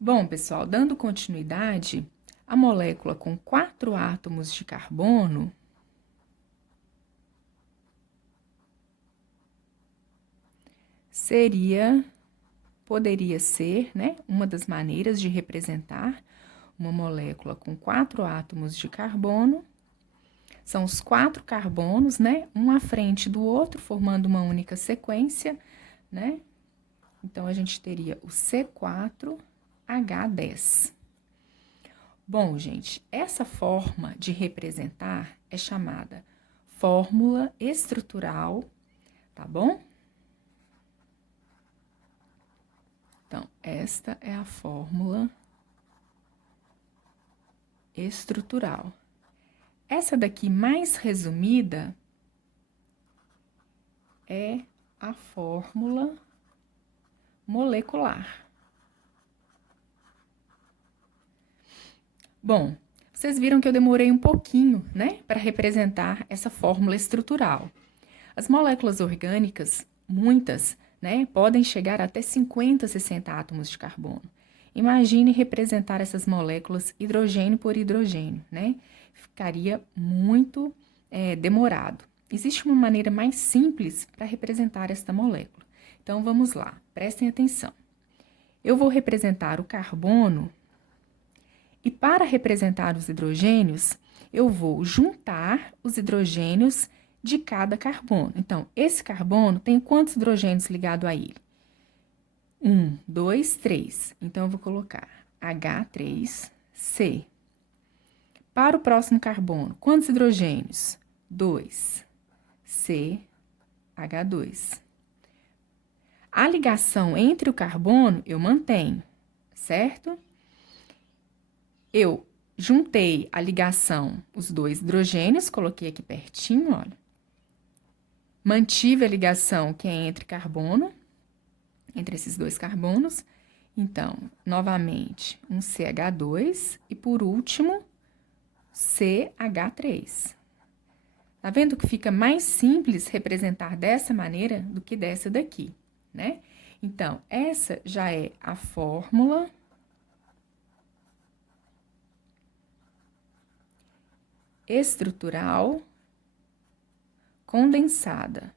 Bom, pessoal, dando continuidade, a molécula com 4 átomos de carbono poderia ser, né, uma das maneiras de representar uma molécula com 4 átomos de carbono. São os 4 carbonos, né, um à frente do outro, formando uma única sequência, né? Então, a gente teria o C4H10. Bom, gente, essa forma de representar é chamada fórmula estrutural, tá bom? Então, esta é a fórmula estrutural. Essa daqui mais resumida é a fórmula molecular. Bom, vocês viram que eu demorei um pouquinho, né, para representar essa fórmula estrutural. As moléculas orgânicas, muitas, né, podem chegar até 50, 60 átomos de carbono. Imagine representar essas moléculas hidrogênio por hidrogênio, né? Ficaria muito demorado. Existe uma maneira mais simples para representar esta molécula. Então, vamos lá, prestem atenção. Eu vou representar o carbono e para representar os hidrogênios, eu vou juntar os hidrogênios de cada carbono. Então, esse carbono tem quantos hidrogênios ligados a ele? 1, 2, 3. Então, eu vou colocar H3C. Para o próximo carbono, quantos hidrogênios? 2, CH2. A ligação entre o carbono eu mantenho, certo? Eu juntei a ligação, os dois hidrogênios, coloquei aqui pertinho, olha. Mantive a ligação que é entre carbono, entre esses dois carbonos. Então, novamente, um CH2 e, por último, CH3. Tá vendo que fica mais simples representar dessa maneira do que dessa daqui, né? Então, essa já é a fórmula estrutural condensada.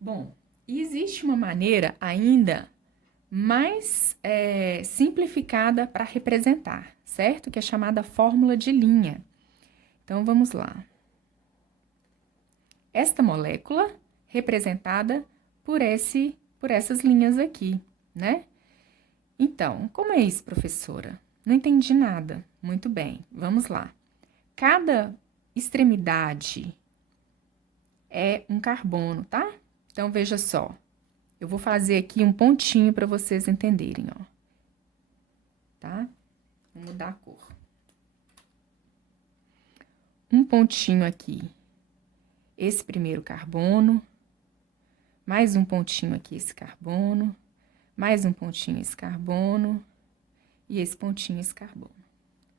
Bom, e existe uma maneira ainda mais simplificada para representar, certo? Que é chamada fórmula de linha. Então, vamos lá. Esta molécula representada por essas linhas aqui, né? Então, como é isso, professora? Não entendi nada. Muito bem, vamos lá. Cada extremidade é um carbono, tá? Então, veja só. Eu vou fazer aqui um pontinho para vocês entenderem, ó. Tá? Vou mudar a cor. Um pontinho aqui. Esse primeiro carbono. Mais um pontinho aqui, esse carbono. Mais um pontinho, esse carbono. E esse pontinho, esse carbono,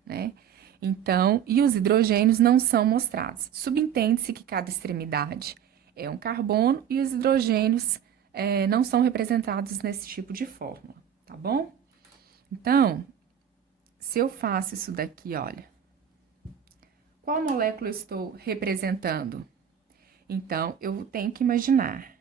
né? Então, e os hidrogênios não são mostrados. Subentende-se que cada extremidade é um carbono e os hidrogênios não são representados nesse tipo de fórmula, tá bom? Então, se eu faço isso daqui, olha, qual molécula eu estou representando? Então, eu tenho que imaginar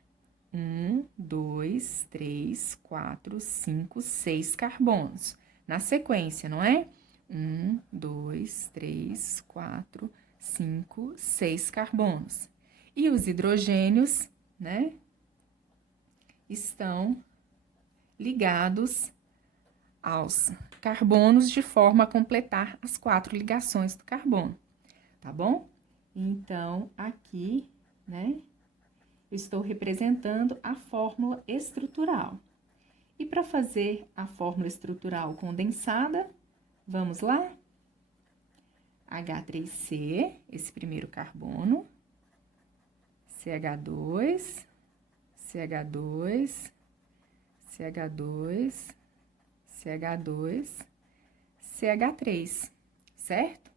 1, 2, 3, 4, 5, 6 carbonos. Na sequência, não é? 1, 2, 3, 4, 5, 6 carbonos. E os hidrogênios, né, estão ligados aos carbonos de forma a completar as 4 ligações do carbono, tá bom? Então, aqui, né, eu estou representando a fórmula estrutural. E para fazer a fórmula estrutural condensada, vamos lá? H3C, esse primeiro carbono, CH2, CH2, CH2, CH2, CH3, certo?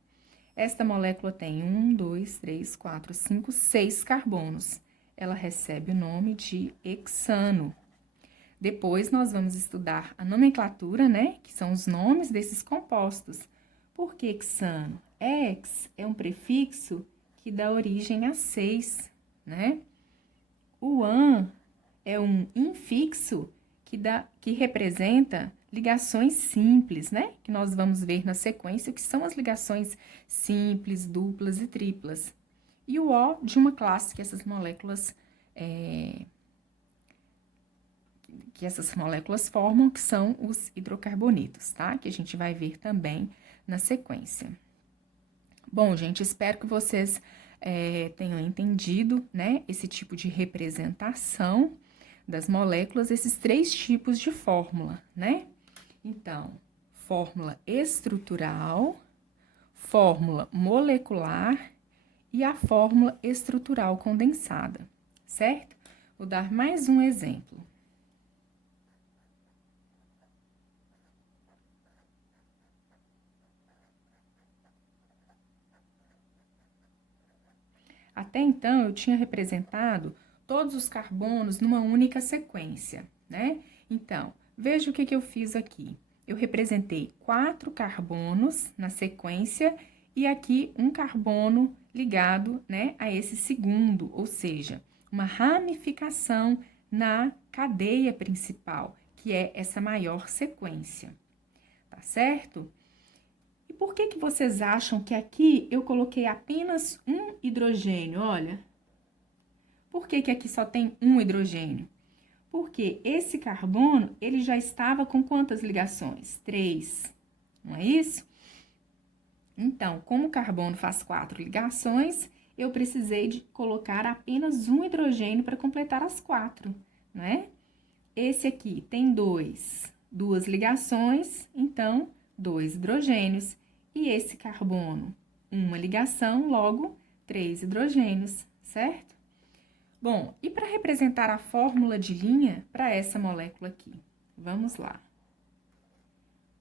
Esta molécula tem 1, 2, 3, 4, 5, 6 carbonos. Ela recebe o nome de hexano. Depois, nós vamos estudar a nomenclatura, né? Que são os nomes desses compostos. Por que hexano? Hex é um prefixo que dá origem a 6, né? O an é um infixo que representa ligações simples, né? Que nós vamos ver na sequência, que são as ligações simples, duplas e triplas. E o O de uma classe que essas moléculas formam, que são os hidrocarbonetos, tá? Que a gente vai ver também na sequência. Bom, gente, espero que vocês tenham entendido, né, esse tipo de representação das moléculas, esses 3 tipos de fórmula, né? Então, fórmula estrutural, fórmula molecular e a fórmula estrutural condensada, certo? Vou dar mais um exemplo. Até então, eu tinha representado todos os carbonos numa única sequência, né? Então, veja o que eu fiz aqui. Eu representei 4 carbonos na sequência e aqui um carbono ligado, né, a esse segundo, ou seja, uma ramificação na cadeia principal, que é essa maior sequência, tá certo? E por que vocês acham que aqui eu coloquei apenas um hidrogênio? Olha, por que aqui só tem um hidrogênio? Porque esse carbono, ele já estava com quantas ligações? 3, não é isso? Então, como o carbono faz 4 ligações, eu precisei de colocar apenas um hidrogênio para completar as 4, não é? Esse aqui tem 2 ligações, então 2 hidrogênios. E esse carbono, uma ligação, logo 3 hidrogênios, certo? Bom, e para representar a fórmula de linha para essa molécula aqui? Vamos lá.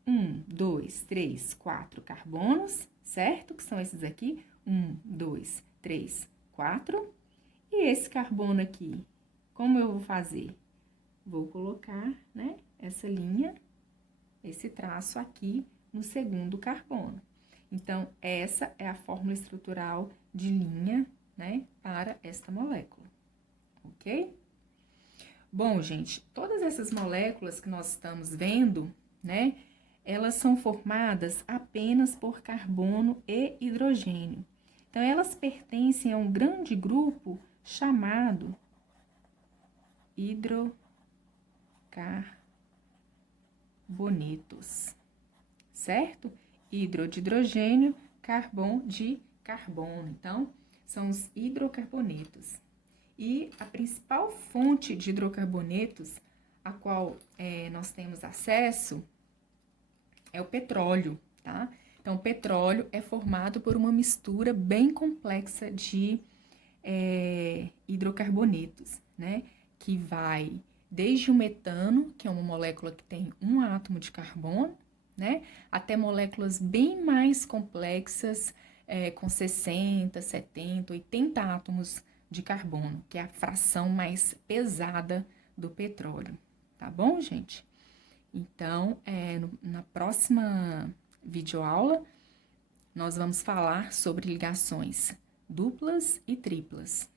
1, 2, 3, 4 carbonos, certo? Que são esses aqui. 1, 2, 3, 4. E esse carbono aqui, como eu vou fazer? Vou colocar, né, essa linha, esse traço aqui no segundo carbono. Então, essa é a fórmula estrutural de linha, né, para esta molécula, ok? Bom, gente, todas essas moléculas que nós estamos vendo, né, elas são formadas apenas por carbono e hidrogênio. Então, elas pertencem a um grande grupo chamado hidrocarbonetos, certo? Hidro de hidrogênio, carbon de carbono. Então, são os hidrocarbonetos. E a principal fonte de hidrocarbonetos a qual nós temos acesso é o petróleo, tá? Então, o petróleo é formado por uma mistura bem complexa de hidrocarbonetos, né? Que vai desde o metano, que é uma molécula que tem um átomo de carbono, né? Até moléculas bem mais complexas, com 60, 70, 80 átomos de carbono, que é a fração mais pesada do petróleo, tá bom, gente? Então, na próxima videoaula, nós vamos falar sobre ligações duplas e triplas.